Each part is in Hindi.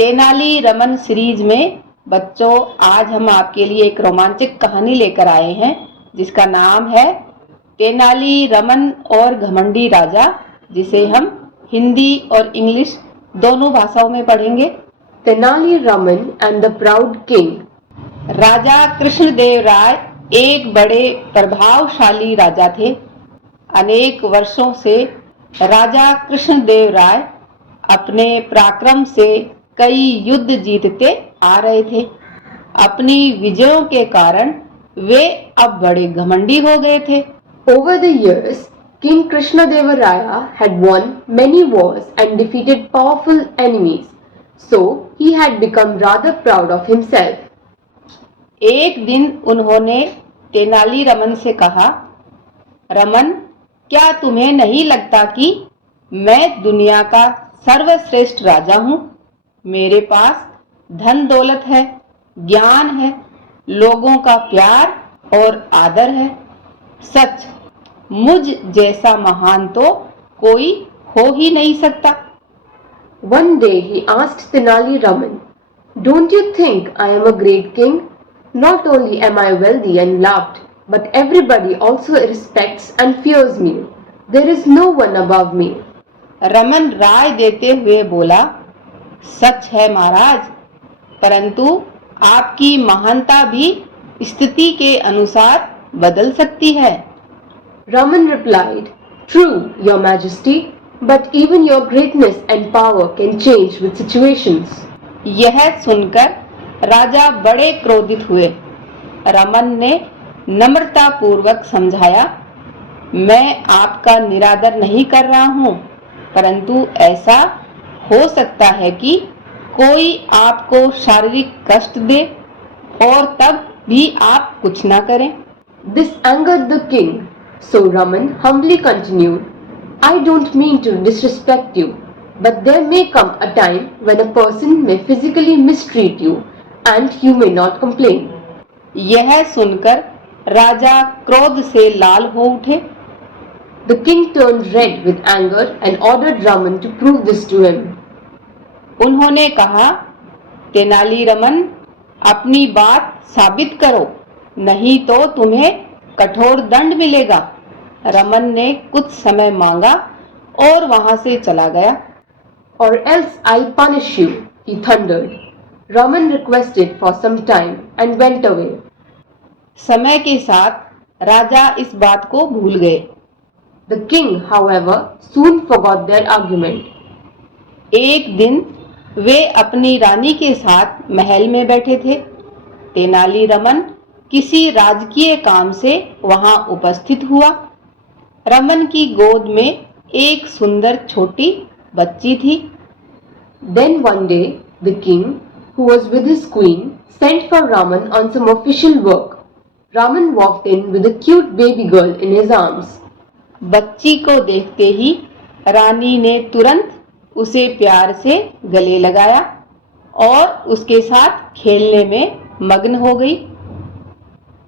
तेनाली रमन सीरीज में बच्चों आज हम आपके लिए एक रोमांचक कहानी लेकर आए हैं जिसका नाम है तेनाली रमन और घमंडी राजा, जिसे हम हिंदी और इंग्लिश दोनों भाषाओं में पढ़ेंगे। Tenali Raman and the proud king. राजा कृष्णदेव राय एक बड़े प्रभावशाली राजा थे। अनेक वर्षों से राजा कृष्णदेव राय अपने पराक्रम से कई युद्ध जीतते आ रहे थे। अपनी विजयों के कारण वे अब बड़े घमंडी हो गए थे। Over the years, King Krishnadeva had won many wars and defeated powerful enemies, so he had become rather proud of himself. एक दिन उन्होंने तेनाली रमन से कहा, रमन, क्या तुम्हें नहीं लगता कि मैं दुनिया का सर्वश्रेष्ठ राजा हूँ? मेरे पास धन दौलत है, ज्ञान है, लोगों का प्यार और आदर है। सच, मुझ जैसा महान तो कोई हो ही नहीं सकता। One day he asked Tenali Raman, "Don't you think I am a great king? Not only am I wealthy and loved, but everybody also respects and fears me. There is no one above me." Raman राय देते हुए बोला, सच है महाराज, परंतु आपकी महानता भी स्थिति के अनुसार बदल सकती है। Raman replied, "True, your majesty, but even your greatness and power can change with situations." यह सुनकर राजा बड़े क्रोधित हुए। रमन ने नम्रता पूर्वक समझाया, मैं आपका निरादर नहीं कर रहा हूँ, परंतु ऐसा हो सकता है कि कोई आपको शारीरिक कष्ट दे और तब भी आप कुछ ना करें। This angered the king, so Raman humbly continued, "I don't mean to disrespect you, but there may come a time when a person may physically mistreat you and you may not complain." यह सुनकर राजा क्रोध से लाल हो उठे। The king turned red with anger and ordered Raman to prove this to him. उन्होंने कहा, तेनाली रमन, अपनी बात साबित करो, नहीं तो तुम्हें कठोर दंड मिलेगा। रमन ने कुछ समय मांगा और वहां से चला गया। Or else I'll punish you, he thundered. Raman requested for some time and went away. समय के साथ राजा इस बात को भूल गए। The king, however, soon forgot their argument. एक दिन वे अपनी रानी के साथ महल में बैठे थे। तेनाली रमन किसी राजकीय काम से वहां उपस्थित हुआ। रमन की गोद में एक सुंदर छोटी बच्ची थी। Then one day, the king, who was with his queen, sent for Raman on some official work. Raman walked in with a cute baby girl in his arms. बच्ची को देखते ही रानी ने तुरंत उसे प्यार से गले लगाया और उसके साथ खेलने में मग्न हो गई।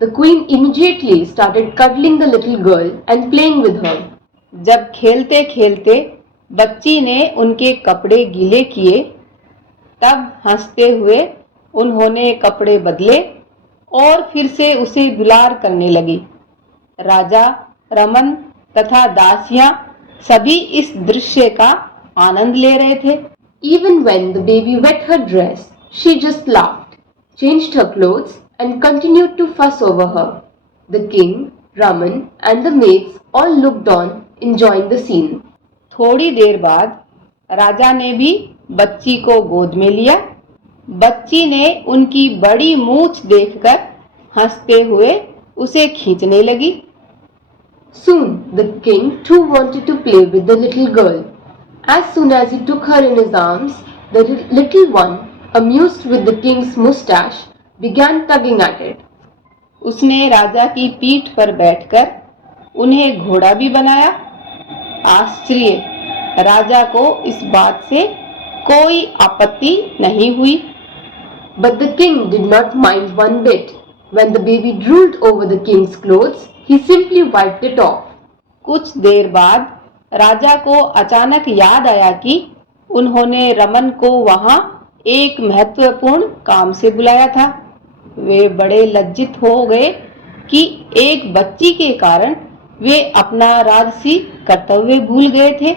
The queen immediately started cuddling the little girl and playing with her. जब खेलते खेलते बच्ची ने उनके कपड़े गीले किए, तब हंसते हुए उन्होंने कपड़े बदले और फिर से उसे दुलार करने लगी। राजा, रमन तथा दासियां सभी इस दृश्य का आनंद ले रहे थे। Even when the baby wet her dress, she just laughed, changed her clothes and continued to fuss over her. The king, Raman and the maids all looked on, enjoying the scene. थोड़ी देर बाद राजा ने भी बच्ची को गोद में लिया। बच्ची ने उनकी बड़ी मूंछ देखकर हंसते हुए उसे खींचने लगी। Soon the king too wanted to play with the little girl. As soon as he took her in his arms, the little one, amused with the king's mustache, began tugging at it. उसने राजा की पीठ पर बैठकर उन्हें घोड़ा भी बनाया। आश्चर्य, राजा को इस बात से कोई आपत्ति नहीं हुई। But the king did not mind one bit. When the baby drooled over the king's clothes, he simply wiped it off. कुछ देर बाद राजा को अचानक याद आया कि उन्होंने रमन को वहां एक महत्वपूर्ण काम से बुलाया था। वे बड़े लज्जित हो गए कि एक बच्ची के कारण वे अपना राजसी कर्तव्य भूल गए थे।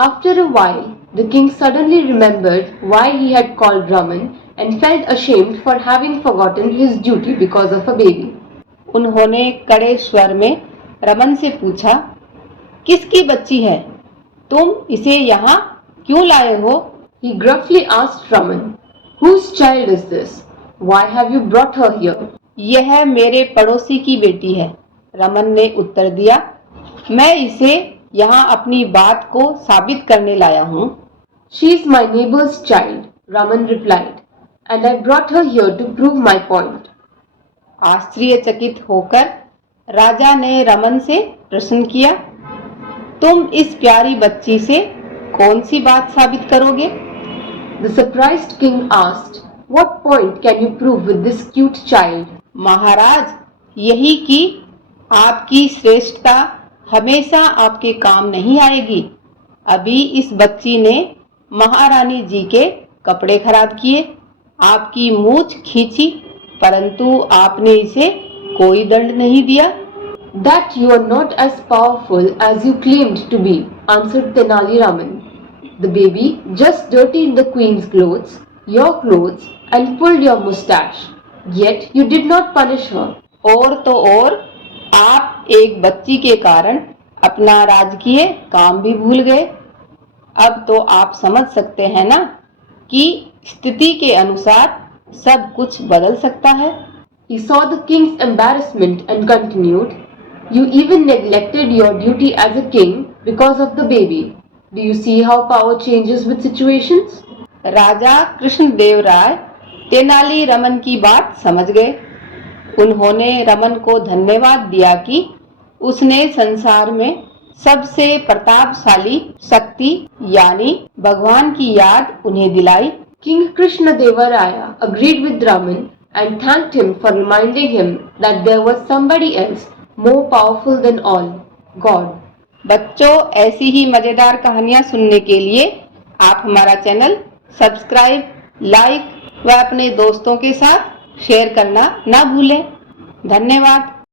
After a while, the king suddenly remembered why he had called Raman and felt ashamed for having forgotten his duty because of a baby. उन्होंने कड़े स्वर में रमन से पूछा, किसकी बच्ची है? तुम इसे यहाँ क्यों लाए हो? He gruffly asked Raman, "Whose child is this? Why have you brought her here?" यह मेरे पड़ोसी की बेटी है, रमन ने उत्तर दिया। मैं इसे यहाँ अपनी बात को साबित करने लाया हूँ। She is my neighbor's child, Raman replied, and I brought her here to prove my point. आश्चर्यचकित होकर राजा ने रमन से प्रश्न किया, तुम इस प्यारी बच्ची से कौन सी बात साबित करोगे? The surprised king asked, "What point can you prove with this cute child?" महाराज, यही कि आपकी श्रेष्ठता हमेशा आपके काम नहीं आएगी। अभी इस बच्ची ने महारानी जी के कपड़े खराब किए, आपकी मूछ खींची, परंतु आपने इसे कोई दंड नहीं दिया। That you are not as powerful as you claimed to be, answered Tenali Raman. The baby just dirtied the queen's clothes, your clothes, and pulled your mustache. Yet you did not punish her. और तो और आप एक बच्ची के कारण अपना राजकीय काम भी भूल गए। अब तो आप समझ सकते हैं ना कि स्थिति के अनुसार सब कुछ बदल सकता है। He saw the king's embarrassment and continued, "You even neglected your duty as a king because of the baby. Do you see how power changes with situations?" राजा कृष्णदेव राय तेनाली रमन की बात समझ गए। उन्होंने रमन को धन्यवाद दिया कि उसने संसार में सबसे प्रतापशाली शक्ति यानी भगवान की याद उन्हें दिलाई। King Krishnadevaraya agreed with Raman and thanked him for reminding him that there was somebody else more powerful than all, God. बच्चों, ऐसी ही मजेदार कहानियाँ सुनने के लिए आप हमारा चैनल सब्सक्राइब, लाइक व अपने दोस्तों के साथ शेयर करना ना भूलें। धन्यवाद।